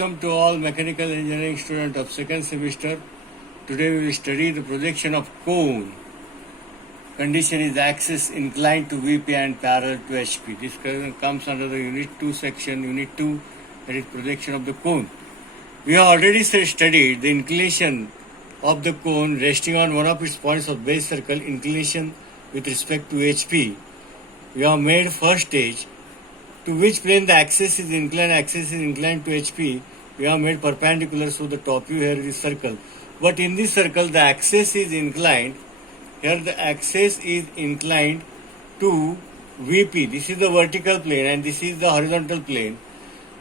Welcome to all mechanical engineering students of second semester. Today we will study the projection of cone. Condition is axis inclined to VP and parallel to HP. This comes under the unit 2 section, unit 2, that is projection of the cone. We have already studied the inclination of the cone resting on one of its points of base circle, inclination with respect to HP. We have made first stage. To which plane the axis is inclined to HP, we have made perpendicular, so the top view here is circle. But in this circle, the axis is inclined. Here the axis is inclined to VP. This is the vertical plane and this is the horizontal plane.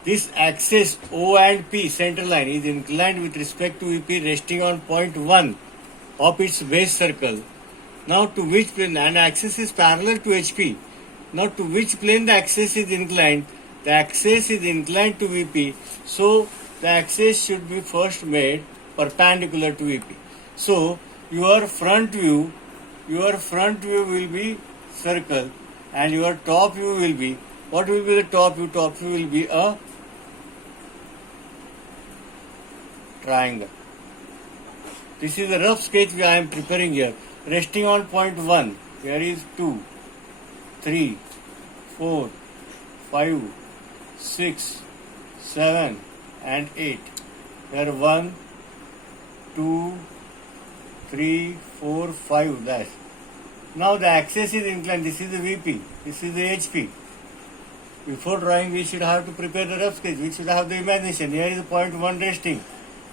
This axis O and P, center line, is inclined with respect to VP, resting on point 1 of its base circle. Now to which plane? And axis is parallel to HP. Now to which plane the axis is inclined? The axis is inclined to VP. So the axis should be first made perpendicular to VP. So your front view will be circle and your top view will be, what will be the top view? Top view will be a triangle. This is a rough sketch I am preparing here. Resting on point 1, here is 2, 3, 4, 5, 6, 7 and 8. Here 1, 2, 3, 4, 5 dash. Now the axis is inclined. This is the VP. This is the HP. Before drawing we should have to prepare the rough sketch. We should have the imagination. Here is point 1 resting.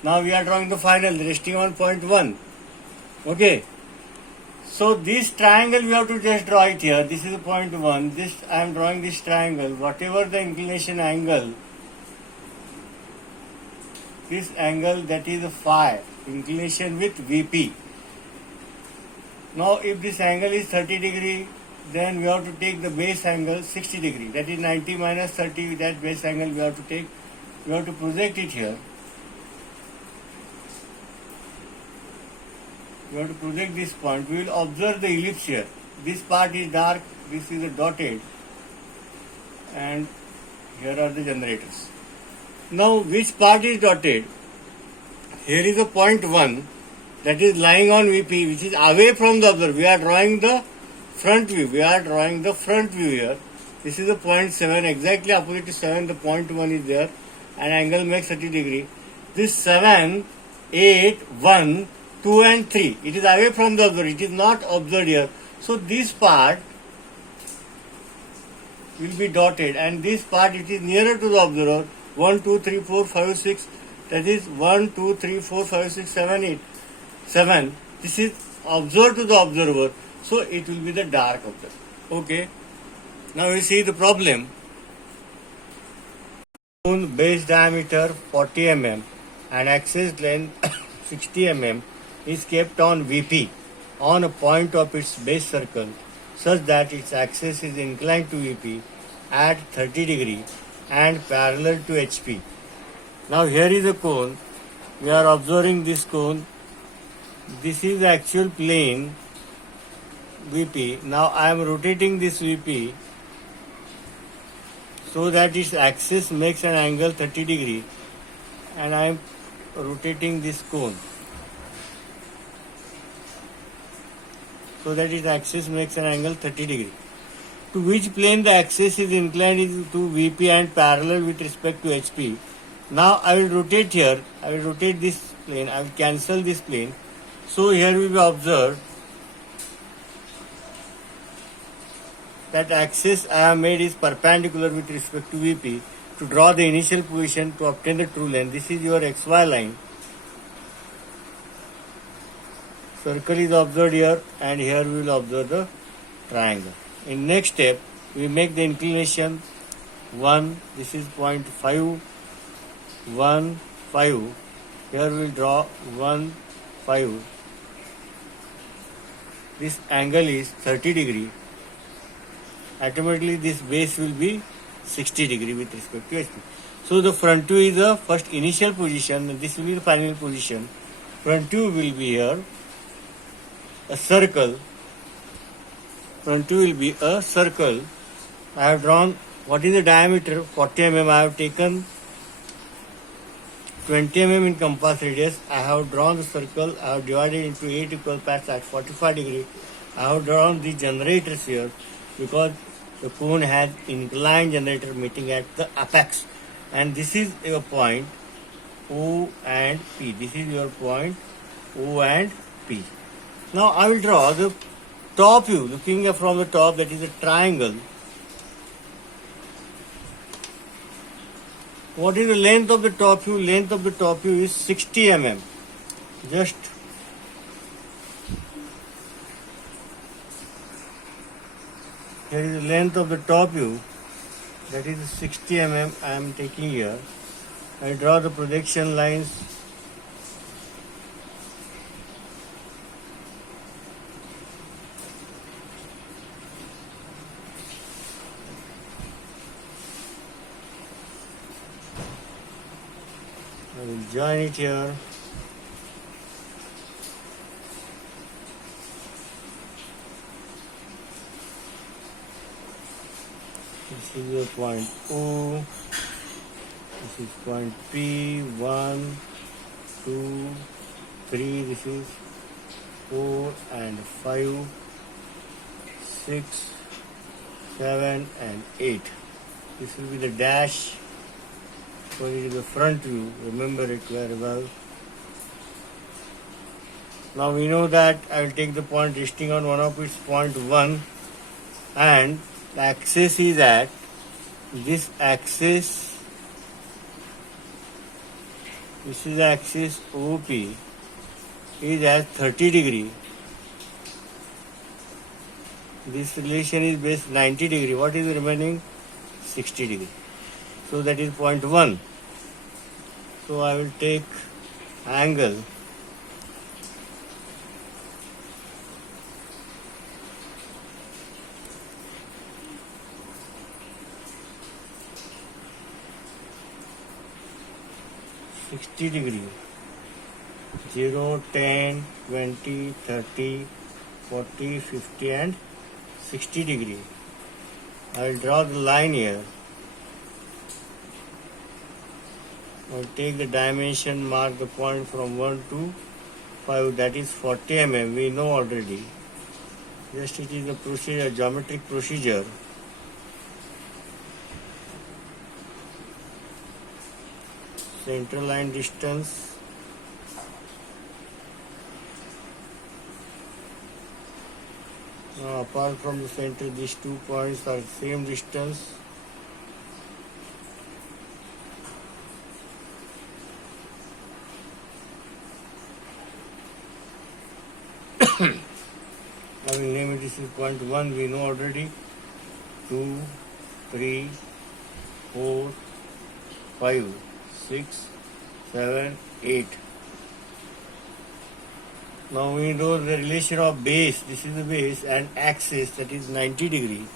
Now we are drawing the final resting on point 1. Okay. So this triangle we have to just draw it here. This is point 1. This I am drawing this triangle. Whatever the inclination angle, this angle, that is phi, inclination with VP. Now if this angle is 30 degree, then we have to take the base angle 60 degree. That is 90 minus 30. That base angle we have to take. We have to project it here. We have to project this point. We will observe the ellipse here. This part is dark, this is dotted, and here are the generators. Now which part is dotted? Here is a point 1 that is lying on VP, which is away from the observer. We are drawing the front view. Here. This is the point 7, exactly opposite to 7. The point 1 is there, and angle makes 30 degree. This 7, 8, 1, 2 and 3. It is away from the observer. It is not observed here. So this part will be dotted, and this part it is nearer to the observer. 1, 2, 3, 4, 5, 6. That is 1, 2, 3, 4, 5, 6, 7, 8. 7. This is observed to the observer. So it will be the dark observer. Okay. Now we see the problem. Base diameter 40 mm and axis length 60 mm is kept on VP on a point of its base circle such that its axis is inclined to VP at 30 degree and parallel to HP. Now here is a cone. We are observing this cone. This is the actual plane VP. Now I am rotating this VP so that its axis makes an angle 30 degree, and I am rotating this cone so that its axis makes an angle 30 degree. To which plane the axis is inclined is to VP and parallel with respect to HP. Now I will rotate here. I will rotate this plane. I will cancel this plane. So here we will observe that axis I have made is perpendicular with respect to VP. To draw the initial position to obtain the true length, this is your XY line. Circle is observed here, and here we will observe the triangle. In next step, we make the inclination 1. This is point 5, 1, 5. Here we will draw 1, 5. This angle is 30 degree. Automatically this base will be 60 degree with respect to HP. So the front view is the first initial position, and this will be the final position. Front view will be here. A circle. Front view will be a circle. I have drawn what is the diameter, 40 mm. I have taken 20 mm in compass radius. I have drawn the circle. I have divided into 8 equal parts at 45 degree. I have drawn the generators here because the cone has inclined generator meeting at the apex, and this is your point O and P. This is your point O and P. Now I will draw the top view, looking from the top, that is a triangle. What is the length of the top view? Length of the top view is 60 mm. Just here is the length of the top view, that is 60 mm I am taking here. I draw the projection lines. I will join it here. This is your point O. This is point P. 1, 2, 3. This is 4 and 5, 6, 7 and 8. This will be the dash. So it is the front view. Remember it very well. Now we know that I will take the point resting on one of its point 1, and the axis is at this axis. This is axis OP is at 30 degree. This relation is based 90 degree. What is the remaining? 60 degree. So that is point 1. So I will take angle (60°). 0, 10, 20, 30, 40, 50 and 60 degree. I will draw the line here. I will take the dimension, mark the point from 1 to 5, that is 40 mm. We know already. Just it is a procedure, geometric procedure. Center line distance. Now apart from the center, these 2 points are same distance. I will name it, this is point 1, we know already. 2, 3, 4, 5, 6, 7, 8. Now we know the relation of base, this is the base, and axis, that is 90 degree.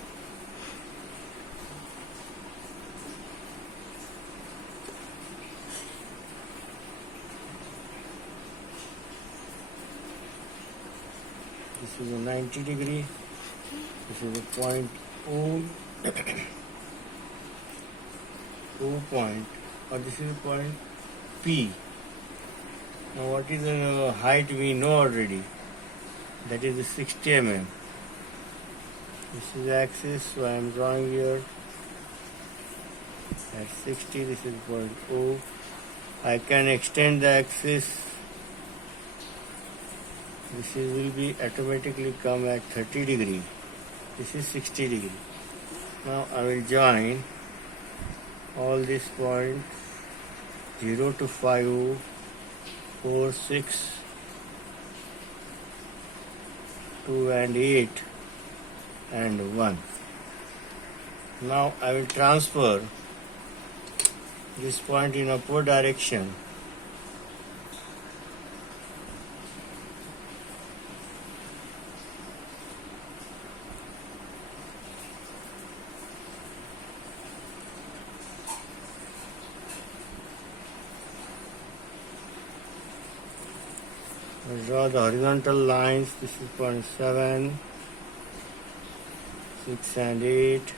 This is a 90 degree. This is a point O, O point, or this is a point P. Now what is the height we know already? That is the 60 mm. This is axis, so I am drawing here at 60. This is point O. I can extend the axis. This will be automatically come at 30 degree. This is 60 degree. Now I will join all these points 0 to 5, 4, 6, 2 and 8 and 1. Now I will transfer this point in upward direction. I draw the horizontal lines. This is point 7, 6 and 8.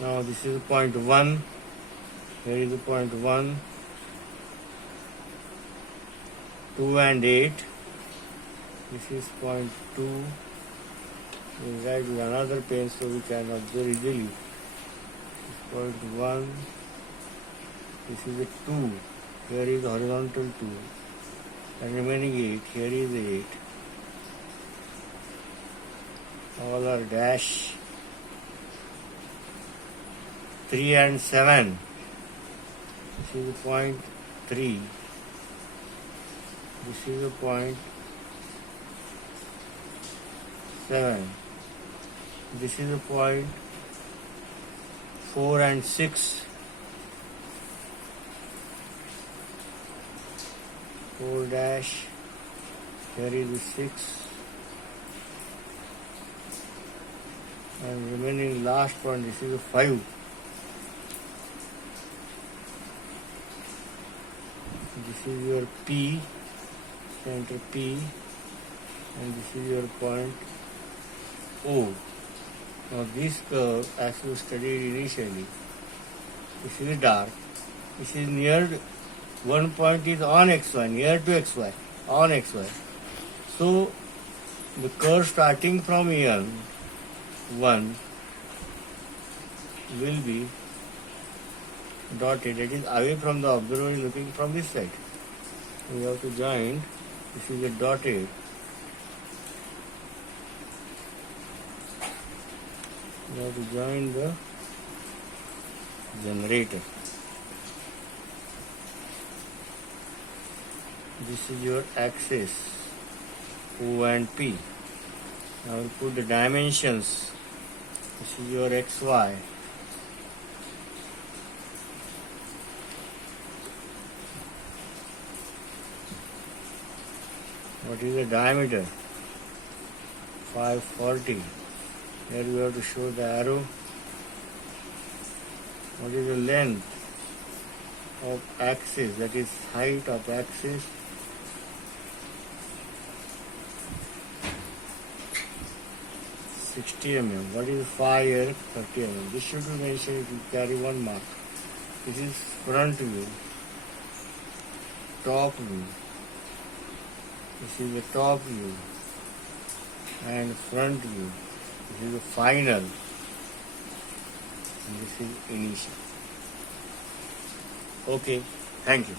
Now this is point 1. Here is the point 1, 2 and 8. This is point 2. We write with another pen so we can observe easily. This is point 1. This is a 2. Here is horizontal 2. And remaining 8. Here is 8. All are dash. 3 and 7. This is a point 3. This is a point 7. This is a point 4 and 6. 4 dash. Here is the 6. And remaining last point, this is a 5. This is your P, center P, and this is your point O. Now this curve, as you studied initially, this is dark. This is near, one point is on xy, near to xy, on xy. So the curve starting from here, 1 will be dotted, it is away from the observer looking from this side. We have to join, this is a dotted. We have to join the generator. This is your axis, O and P. Now we put the dimensions. This is your XY. What is the diameter? 540. Here we have to show the arrow. What is the length of axis, that is height of axis? 60 mm. What is phi here? 30 mm. This should be mentioned if you carry 1 mark. This is front view, top view. This is the top view and front view. This is the final and this is initial. Okay, thank you.